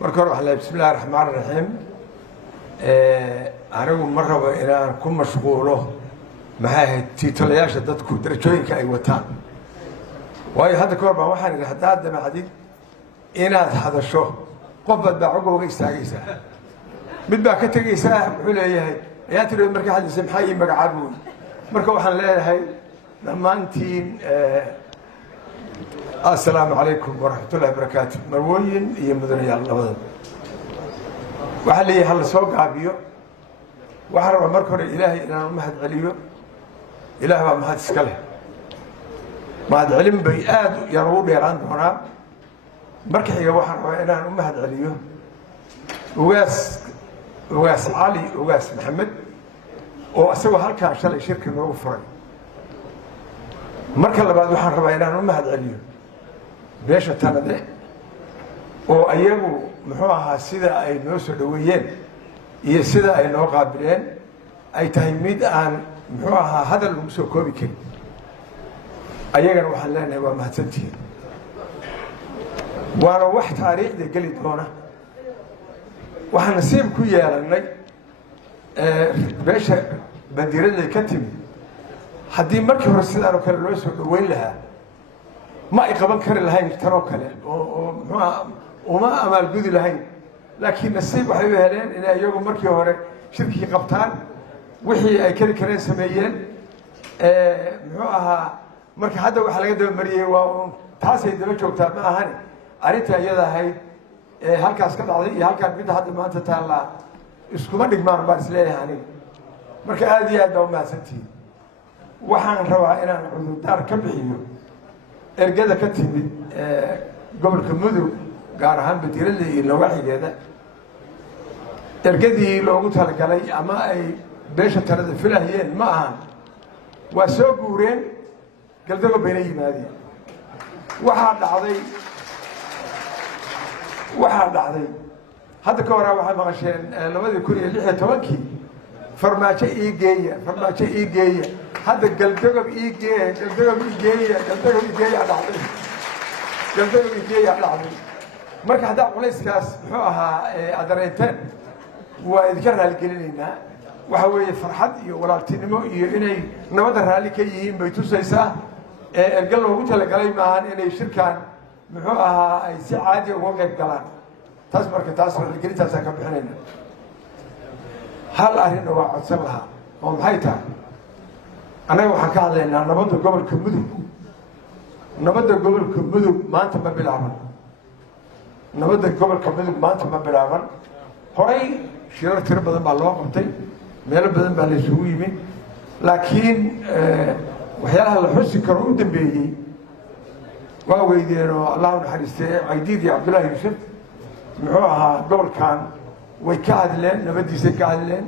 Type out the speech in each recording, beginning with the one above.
مركور على بسم الله الرحمن الرحيم. أنا مرة إلى كم مشغوله معه تيتولياش دتكو درجوين كأي وتان. وهي هذا كوربا واحد اللي حداد مع عديد إنا هذا الشو قبض بعقوق يستعيسه. بدبا كتجيسه حليه هي. يا ترى مركز حد اسم حي مقعدون. مركو واحد لا هي لما أنتين السلام عليكم ورحمة الله وبركاته. مروين يمدني الله. وحلي هلا سوق عبيو وحرب مركور إلهي إلى مهد عليو إله مهد سكله مهد علم بيئات يروي عند هنا مركحي وحرب إلى مهد عليو وواس علي وواس محمد وأسوى هالكا شل شركة نوفري مركل بعد وحرب إلى مهد عليو بيش التنادي وأيامه محوها سيدا أي نوسو دويين هي سيدا أي نوقع بلين أي تهميد عن محوها هذا المسو كوبي كين أيجا وحلنا هو مهتنتين وأنا واحد تاريخ دي قلت هنا وحنسيب كويا لني باش بدير اللي كتمي حدين مركب السيدا لو كان نوسو دوين لها ما يقبل كر لهين تروكله وما أمل جودي لهين لكن نسيب وحبي هلين إن يوم مركي هوري شركة قبطان وحي أي كرين سميين معها مركي حدا وحلا قدام مريه وتحسي دمشق وتاب ما هني أريت أيضا هاي هالكاس كذا عادي هالكاس بيد حد ما أنت تطلع إسكو ما نجمع بس ليه يعني مركي هذه دوم ما سنتي وحن روى إلى دار كبحيو إرجع كتير قبل كمدو gaar ahaan badiirada iyo lawaaxigeeda ergadii loogu talagalay ama ay beesha talada filayeen ma ahan waa soo guureen galdaga bayna yimaadeen waxaa dhacday hadda ka hore waxay maqasheen 2016 farmaajo ii geeya hadda galdaga ii dhacday marka hadda culayskaas muxuu ahaa adareenteen waa idinka raali gelinaynaa waxa weeye farxad iyo walaaltinimo iyo inay nabadda raali ka yihiin bay tusaysaa erga loogu talagalay maahan inay shirkaan muxuu ahaa ay si caadi uga qayb galaan taas marka taas raaligelintaasaan ka bixinayna hal arrinna waa codsan lahaa oo maxay tahay annaga waxaan ka hadlaynaa nabadda gobolka mudug maanta ma bilaaban nabadda gobolka mudug maanta ma bilaaban horay shirar tiro badan baa loo qabtay meelo badan baa la isugu yimid laakiin waxyaalaha la xusi karo u dambeeyey waa weydeen oo allah u naxariistay caydiid iyo cabdullaahi yuusuf muxuu ahaa gobolkan way ka hadleen nabaddiisay ka hadleen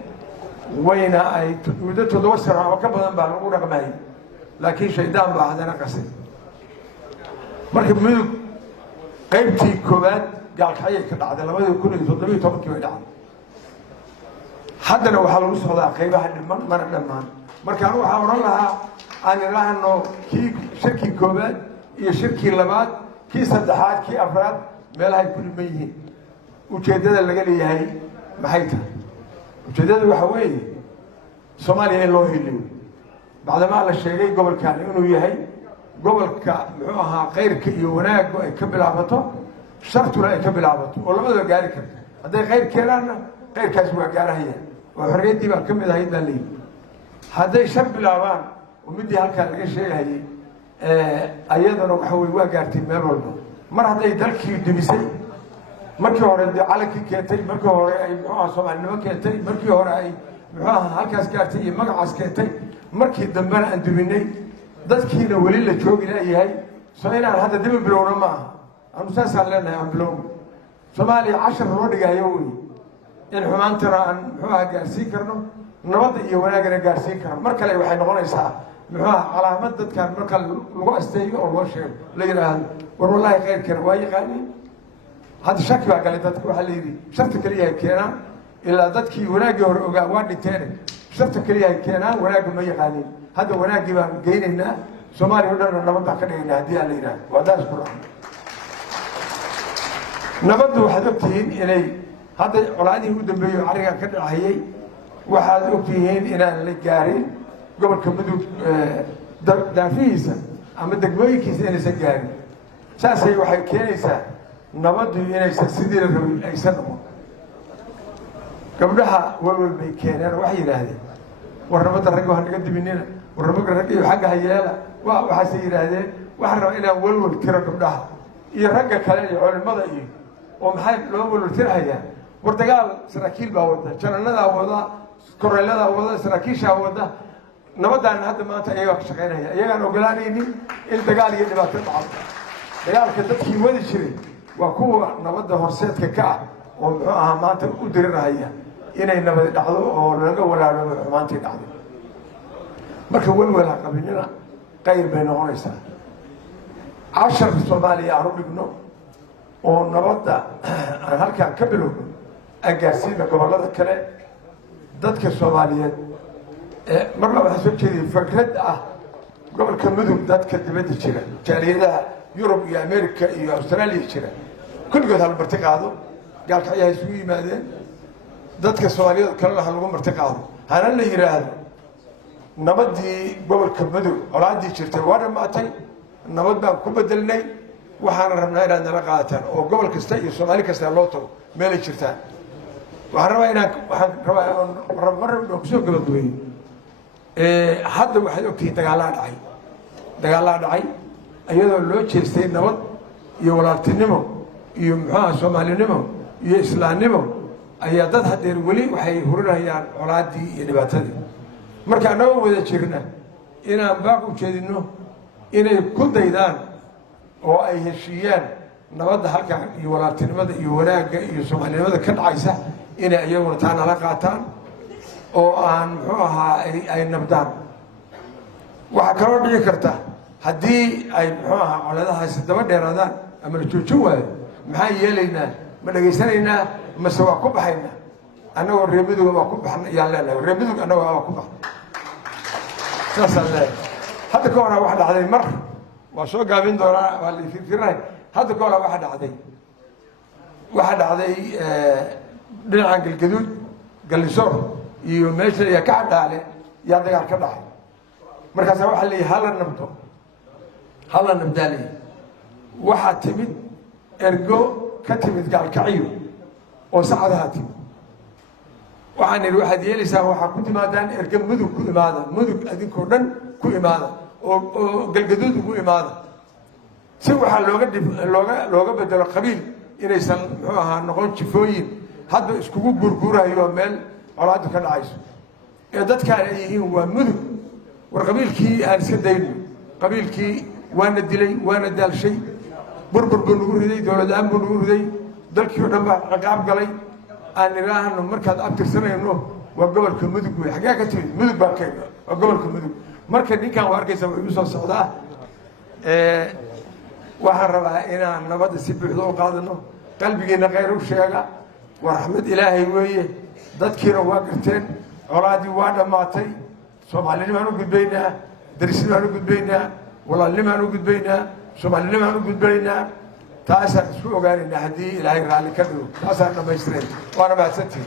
wayna ay muddo 7 sano oo ka badan baa lagu dhaqmayay laakiin shaydaan baa hadana qasay marka mudug qaybtii koowaad gaalkacyay ka dhacday 2017 way dhacday haddana waxaa lagu socdaa qaybaha dhiman mana dhammaan markaan waxaa oran lahaa aan ilaahno kii shirkii koowaad iyo shirkii labaad kii saddexaad kii afraad meelahay ku dhiman yihiin ujeeddada laga leeyahay maxay tahay ujeeddada waxa weeye Soomaaliya in loo heliyo bacdamaa la sheegay gobolkan inuu yahay gobolka muxuu ahaa qayrka iyo wanaagga ay ka bilaabato shartuna ay ka bilaabato oo labadaba gaari karto hadday qayr keenaanna qayrkaas waa gaarahaya oo xorriyaddii baa ka mid ahayd baa leeyihi hadday shar bilaabaan oo midii halkaa laga sheegahayay ayadana waxa weye waa gaartay meel walba mar hadday dalkii dumisay markii hore dee calankii keentay markii hore ay muxuu ahaa soomaalinimo keentay markii hore ay muxuu ahaa halkaas gaartay iyo magacaas keentay markii dambena aan duminay dadkiina weli la joogi leeyahay soo inaan hadda dib u bilowno ma aha anu saasaan leenahay aan bilowno Soomaaliya 10 loo dhigayo wey in xumaantana aan muxuu ahaa gaarsiin karno nabadda iyo wanaagana gaarsiin karno mar kale waxay noqonaysaa muxuu ahaa calaamad dadkan marka lagu asteeyo oo loo sheego la yiraahdo war wallahi khayrkana waa yaqaaniin hadda shaki baa galay dadku waxa la yiri sharta kaliya ay keenaan ilaa dadkii wanaagii hore ogaa waa dhinteen sharta kaliya ay keenaan wanaagga ma yaqaaniin هذا وناجي بقى جينا سومالي ودنا نبضع كده هنا هدي علينا وداش برا nabaddu waxaad ogtihiin inay hadda colaadihii u dambeeyo cariga ka dhacayay waxaad ogtihiin inaan la gaarin gobolka mudug daafihiisa ama degmooyinkiisa inaysan gaarin saasay waxay keenaysaa nabaddu inaysan sidii la rabin aysan noqon gabdhaha walwal bay keeneen waxay yidhaahdeen war nabadda ragga ha naga diminina war nabadda ragga iyo xagga ha yeela waxaasay yidhaahdeen waxaan rabaa inaan walwal tiro gabdhaha iyo ragga kale iyo culimada iyo oo maxay loo walwal tirahayaa war dagaal saraakiil baa wada jananadaa wada koreeladaa wada saraakiishaa wada nabadaan hadda maanta iyagaa ka shaqaynaya iyagaan ogolaanaynin in dagaal iyo dhibaato dhaco dagaalka dadkii wadi jiray waa kuwa nabadda horseedka ka ah oo muxuu ahaa maanta u dirirahaya inay nabadi dhacdo oo laga walaaloobo xumaantii dhacday marka welwala qabinina qayr bay noqonaysaa cashar soomaaliya aan u dhigno oo nabadda aan halkaan ka bilowno aan gaarsiina gobollada kale dadka soomaaliyeed marna waxaa soo jeediyay fikrad ah gobolka mudug dadka dibadda jira jaaliyadaha yurub iyo america iyo austraaliya jira kulligood hal marti qaado gaalkacyaha isugu yimaadeen dadka soomaaliyeed kalena ha lagu marti qaado hana la yidhaahdo nabaddii gobolka mudug colaadii jirtay waa dhammaatay nabad baan ku bedelnay waxaana rabnaa inaad nala qaadataan oo gobol kasta iyo soomaali kasta loo tago meelay jirtaan waxaan rabaa mar kusoo gabagabeeyey hadda waxaad ogtihiin dagaalaa dhacay iyadoo loo jeestay nabad iyo walaaltinimo iyo muxuaha soomaalinimo iyo islaamnimo ayaa dad hadeer weli waxay hurinayaan colaadii iyo dhibaatadii marka annagoo wada jirna inaan baaq u jeedino inay ku daydaan oo ay heshiiyaan nabadda halkan iyo walaaltinimada iyo wanaagga iyo soomaalinimada ka dhacaysa inay iyaguna taa nala qaataan oo aan muxuu ahaa ay nabdaan waxaa kaloo dhici karta haddii ay muxuu ahaa coladahaasi daba dheeraadaan ama la joojin waayo maxaan yeelaynaa ma dhegaysanaynaa mase waa ku baxaynaa annagoo reer miduga waa ku baxna yaan leenahay reer midug annagoo waa ku baxna saasaan leeyahay hadda ka horaa waxa dhacday mar waa soo gaabin doonaa waa la firfirnahay hadda ka horaa waxa dhacday dhinacan galgaduud gallisoor iyo meesha iyo ka cadhaale yaa dagaal ka dhacay markaasa waxaa leeyahay hala nabdaaliy waxaa timid ergo ka timid gaalkacyo oo sacadaha timid waxaan idhi waxaad yeelaysaan waxaa ku timaadaan ergo mudug ku imaada mudug adinkoo dhan ku imaada oo galgaduud ugu imaada si waxaa looga bedelo qabiil inaysan muxuu ahaa noqon jifooyin hadda iskugu gurguurayo meel colaadu ka dhacayso ee dadkaan ay yihiin waa mudug war qabiilkii aan iska dayno qabiilkii waana dilay waana daalshay burbur buu nagu riday dowlad-aan buu nagu riday dalkii oo dhan baa ciqaab galay aan idhaahno markaad abtirsanayno waa gobolka mudug wey xaggee ka timid mudug baa ka waa gobolka mudug marka ninkan waa arkaysa waa igu soo socdaa waxaan rabaa inaan nabadda si buuxda u qaadano qalbigiina khayr u sheega waa raxmad ilaahay weeye dadkiina waa garteen colaadii waa dhammaatay soomaalinimaan u gudbaynaa darisnimaan u gudbaynaa walaalnimaan u gudbaynaa soomaalinimaan u gudbaynaa taasaan isku ogaanaynaa haddii ilaahay raalli ka dhigo taasaan dhammaystiray waana mahadsantihin